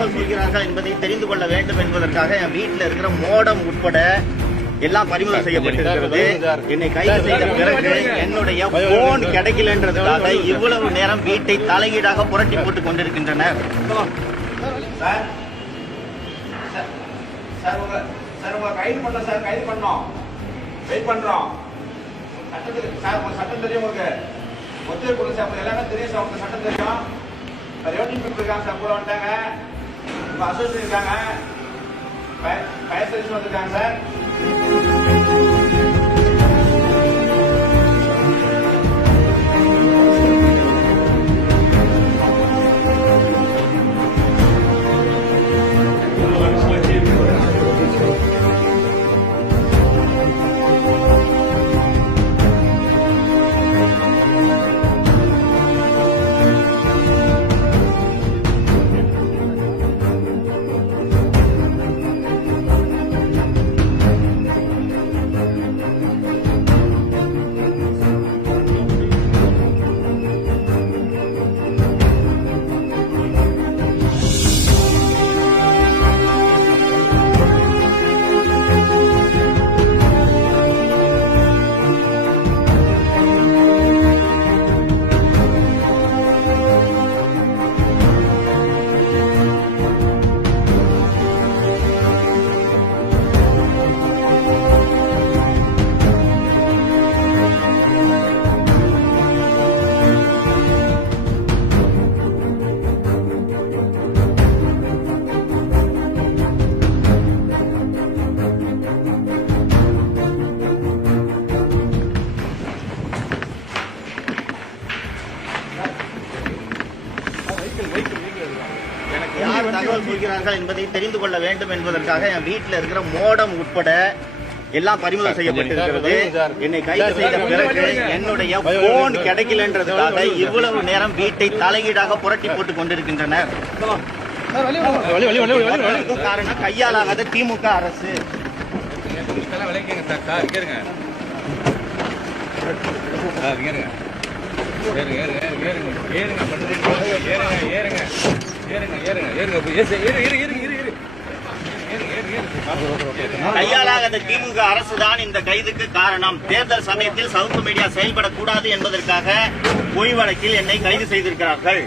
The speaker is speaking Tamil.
தகவல் சொல்கிறார்கள் என்பதை தெரிந்து கொள்ள வேண்டும் என்பதற்காக என் வீட்டில் இருக்கிற மோடம் உட்பட எல்லாம் பறிமுதல் செய்யப்பட்டிருக்கிறது. என்னை கைது செய்த பிறகு என்னுடைய போன் கிடைக்கலன்றதுக்காக இவ்வளவு நேரம் வீட்டை தலையீடாக புரட்டி போட்டுக் கொண்டிருக்கின்றனர். கைது பண்ண சார், கைது பண்ணோம், வெயிட் பண்றோம். சட்டத்துக்கு சார் உங்க சட்டம் தெரியும், உங்களுக்கு ஒத்துழைப்பு கொடுங்க சார், எல்லாமே தெரியும் சார், உங்களுக்கு சட்டம் தெரியும். ரெவன்யூ பீப்புள் இருக்காங்க சார், கூட வந்துட்டாங்க, உங்க அசோசியேட் இருக்காங்க, ஃபயர் சர்வீஸ் வந்திருக்காங்க சார். எனக்கு யார் தகவல் சொல்கிறார்கள் என்பதை தெரிந்து கொள்ள வேண்டும் என்பதற்காக என் வீட்டில் இருக்கிற மோடம் உட்பட எல்லாம் பறிமுதல் செய்யப்பட்டிருக்கிறது. என்னை கைது செய்த பிறகு என்னுடைய போன் கிடைக்கலன்றதுக்காக இவ்வளவு நேரம் வீட்டை தலையீடாக புரட்டி போட்டுக் கொண்டிருக்கின்றனர். காரணம் கையாலாகாத திமுக அரசு. கையாலாகாத திமுக அரசுதான் இந்த கைதுக்கு காரணம். தேர்தல் சமயத்தில் சவுத் மீடியா செயல்படக்கூடாது என்பதற்காக பொய் வழக்கில் என்னை கைது செய்திருக்கிறார்கள்.